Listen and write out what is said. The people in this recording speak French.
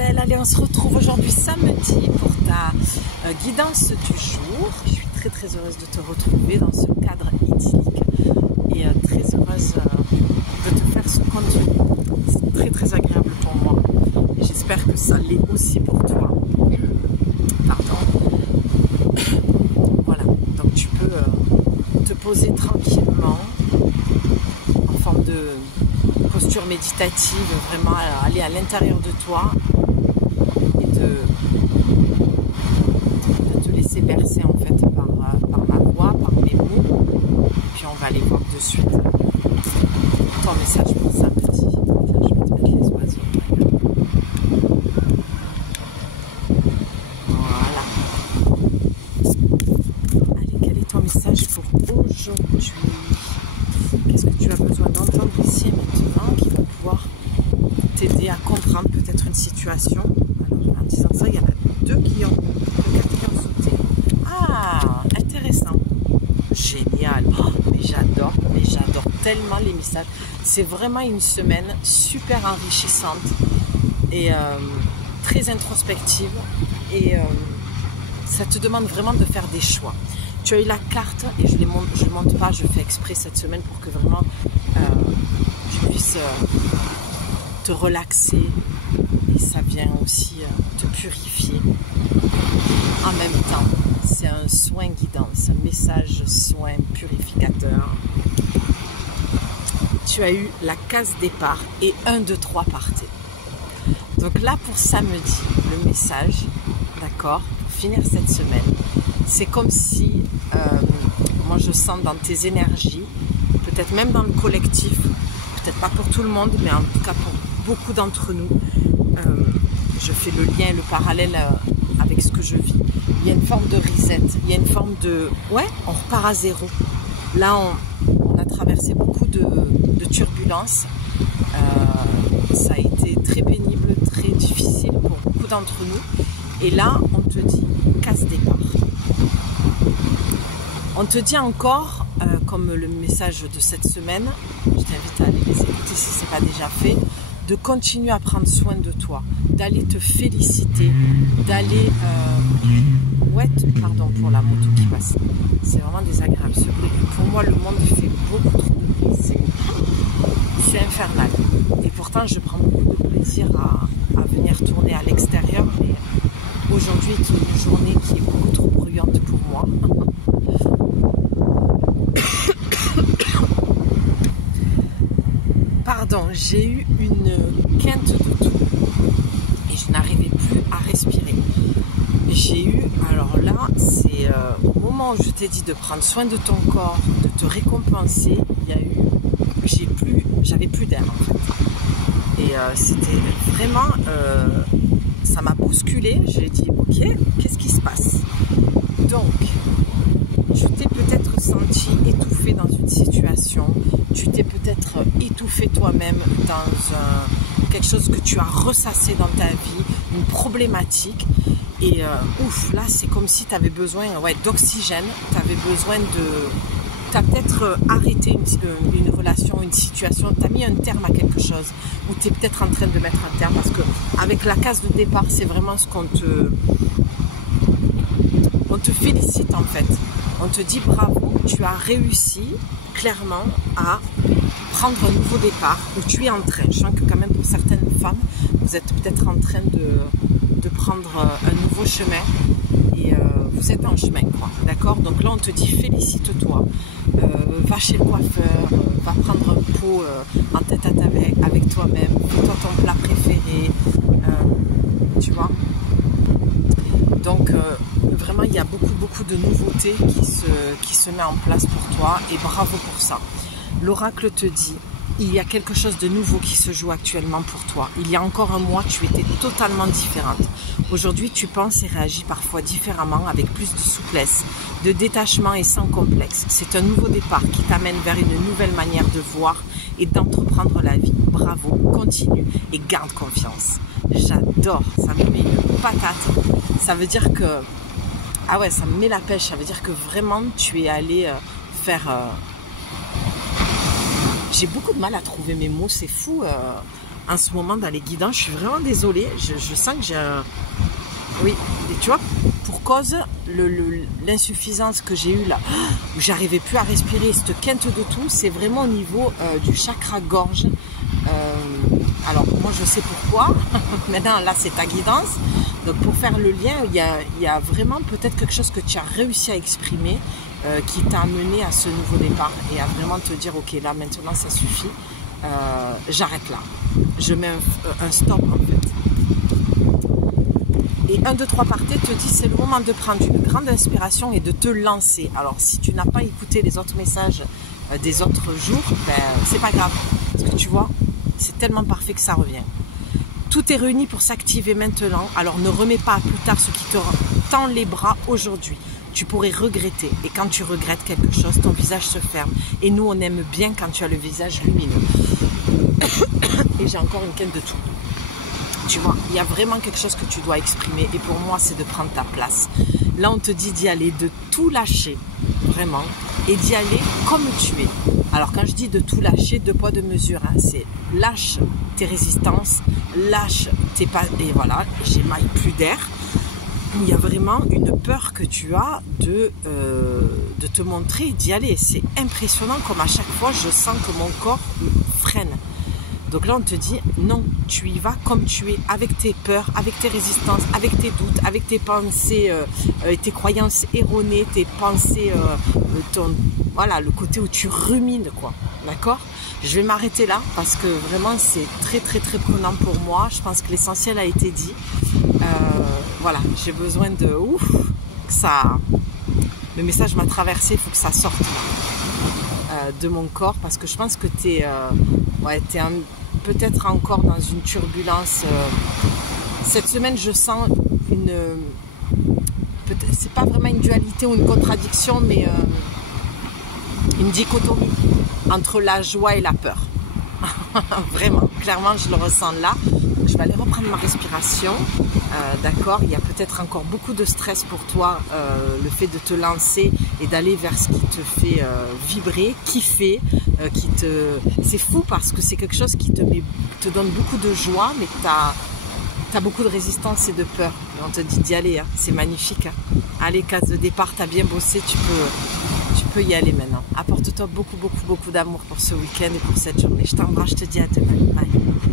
belle, allez on se retrouve aujourd'hui samedi pour ta guidance du jour. Je suis très heureuse de te retrouver dans ce cadre idyllique et très heureuse de te faire ce contenu. C'est très agréable pour moi et j'espère que ça l'est aussi pour toi. Pardon. Voilà, donc tu peux te poser tranquillement en forme de posture méditative, vraiment aller à l'intérieur de toi et de te laisser bercer en fait par ma voix, par mes mots. Et puis on va aller voir de suite ton message pour samedi. Tiens, je vais te mettre les oiseaux. Voilà. Allez, quel est ton message pour aujourd'hui? Qu'est-ce que tu as besoin d'entendre ici et maintenant qui va pouvoir t'aider à comprendre peut-être une situation? Alors, en disant ça, il y en a deux qui ont, le 4 qui ont sauté. Ah, intéressant. Génial. Oh, mais j'adore tellement les messages. C'est vraiment une semaine super enrichissante et très introspective et ça te demande vraiment de faire des choix. Tu as eu la carte et je ne monte pas, je fais exprès cette semaine pour que vraiment tu puisses te relaxer et ça vient aussi te purifier. En même temps, c'est un soin guidant, c'est un message soin purificateur. Tu as eu la case départ et 1, 2, 3 partez. Donc là pour samedi, le message, d'accord, pour finir cette semaine, c'est comme si, moi je sens dans tes énergies, peut-être même dans le collectif, peut-être pas pour tout le monde, mais en tout cas pour beaucoup d'entre nous, je fais le lien, le parallèle avec ce que je vis. Il y a une forme de reset, il y a une forme de, ouais, on repart à zéro. Là, on a traversé beaucoup de turbulences. Ça a été très pénible, très difficile pour beaucoup d'entre nous. Et là, on te dit casse départ. On te dit encore, comme le message de cette semaine, je t'invite à aller les écouter si ce n'est pas déjà fait, de continuer à prendre soin de toi, d'aller te féliciter, d'aller... ouais, pardon pour la moto qui passe. C'est vraiment désagréable ce bruit. Pour moi, le monde fait beaucoup trop de bruit. C'est infernal. Et pourtant, je prends beaucoup de plaisir à venir tourner à l'extérieur. Mais aujourd'hui est une journée qui est beaucoup trop bruyante pour moi. Pardon, j'ai eu une quinte de toux et je n'arrivais plus à respirer. J'ai eu, alors là, c'est au moment où je t'ai dit de prendre soin de ton corps, de te récompenser, il y a eu, j'avais plus d'air en fait. Et c'était vraiment, ça m'a bousculé. J'ai dit, ok, qu'est-ce qui se passe? Donc, tu t'es peut-être senti étouffé dans une situation, tu t'es peut-être étouffé toi-même dans quelque chose que tu as ressassé dans ta vie, une problématique. Et ouf, là c'est comme si tu avais besoin d'oxygène, tu avais besoin de... Tu as peut-être arrêté une relation, une situation, tu as mis un terme à quelque chose, ou tu es peut-être en train de mettre un terme, parce qu'avec la case de départ, c'est vraiment ce qu'on te... On te félicite en fait. On te dit bravo, tu as réussi clairement à prendre un nouveau départ, où tu es en train. Je sens que quand même pour certaines femmes, vous êtes peut-être en train de prendre un nouveau chemin et vous êtes en chemin, quoi, d'accord? Donc là on te dit félicite-toi, va chez le coiffeur, va prendre un pot en tête à tête avec toi-même, fais-toi ton plat préféré, tu vois? Donc vraiment il y a beaucoup de nouveautés qui se met en place pour toi et bravo pour ça. L'oracle te dit, il y a quelque chose de nouveau qui se joue actuellement pour toi. Il y a encore un mois, tu étais totalement différente. Aujourd'hui, tu penses et réagis parfois différemment, avec plus de souplesse, de détachement et sans complexe. C'est un nouveau départ qui t'amène vers une nouvelle manière de voir et d'entreprendre la vie. Bravo, continue et garde confiance. J'adore, ça me met une patate. Ça veut dire que... Ah ouais, ça me met la pêche. Ça veut dire que vraiment, tu es allé faire... J'ai beaucoup de mal à trouver mes mots, c'est fou. en ce moment dans les guidances. Je suis vraiment désolée. Je sens que j'ai... Oui, et tu vois, pour cause l'insuffisance que j'ai eue là, où j'arrivais plus à respirer, cette quinte de tout, c'est vraiment au niveau du chakra gorge. Alors moi je sais pourquoi, maintenant là c'est ta guidance, donc pour faire le lien, il y a vraiment peut-être quelque chose que tu as réussi à exprimer qui t'a amené à ce nouveau départ et à vraiment te dire ok là maintenant ça suffit, j'arrête là, je mets un stop en fait. Et 1, 2, 3 parties te dit c'est le moment de prendre une grande inspiration et de te lancer. Alors si tu n'as pas écouté les autres messages des autres jours, ben, c'est pas grave. Parce que tu vois, c'est tellement parfait que ça revient. Tout est réuni pour s'activer maintenant. Alors ne remets pas à plus tard ce qui te tend les bras aujourd'hui. Tu pourrais regretter. Et quand tu regrettes quelque chose, ton visage se ferme. Et nous, on aime bien quand tu as le visage lumineux. Et j'ai encore une quinte de tout. Tu vois, il y a vraiment quelque chose que tu dois exprimer et pour moi c'est de prendre ta place. Là on te dit d'y aller, de tout lâcher, vraiment, et d'y aller comme tu es. Alors quand je dis de tout lâcher, 2 poids 2 mesures, hein, c'est lâche tes résistances, lâche tes pas, et voilà, j'émaille plus d'air. Il y a vraiment une peur que tu as de te montrer, d'y aller. C'est impressionnant comme à chaque fois je sens que mon corps freine. Donc là, on te dit, non, tu y vas comme tu es, avec tes peurs, avec tes résistances, avec tes doutes, avec tes pensées, tes croyances erronées, tes pensées, voilà, le côté où tu rumines, quoi. D'accord? Je vais m'arrêter là parce que vraiment, c'est très, très, très prenant pour moi. Je pense que l'essentiel a été dit. Voilà, j'ai besoin de... Ouf, que ça... Le message m'a traversé, il faut que ça sorte là, de mon corps parce que je pense que tu es... ouais, t'es peut-être encore dans une turbulence. Cette semaine, je sens une... c'est pas vraiment une dualité ou une contradiction, mais une dichotomie entre la joie et la peur. Vraiment, clairement, je le ressens là. Je vais aller reprendre ma respiration. D'accord, il y a peut-être encore beaucoup de stress pour toi, le fait de te lancer et d'aller vers ce qui te fait vibrer, kiffer, c'est fou parce que c'est quelque chose qui te donne beaucoup de joie, mais tu as beaucoup de résistance et de peur. Et on te dit d'y aller, hein. C'est magnifique. Hein. Allez, case de départ, tu as bien bossé, tu peux y aller maintenant. Apporte-toi beaucoup, beaucoup, beaucoup d'amour pour ce week-end et pour cette journée. Je t'embrasse, je te dis à demain. Bye.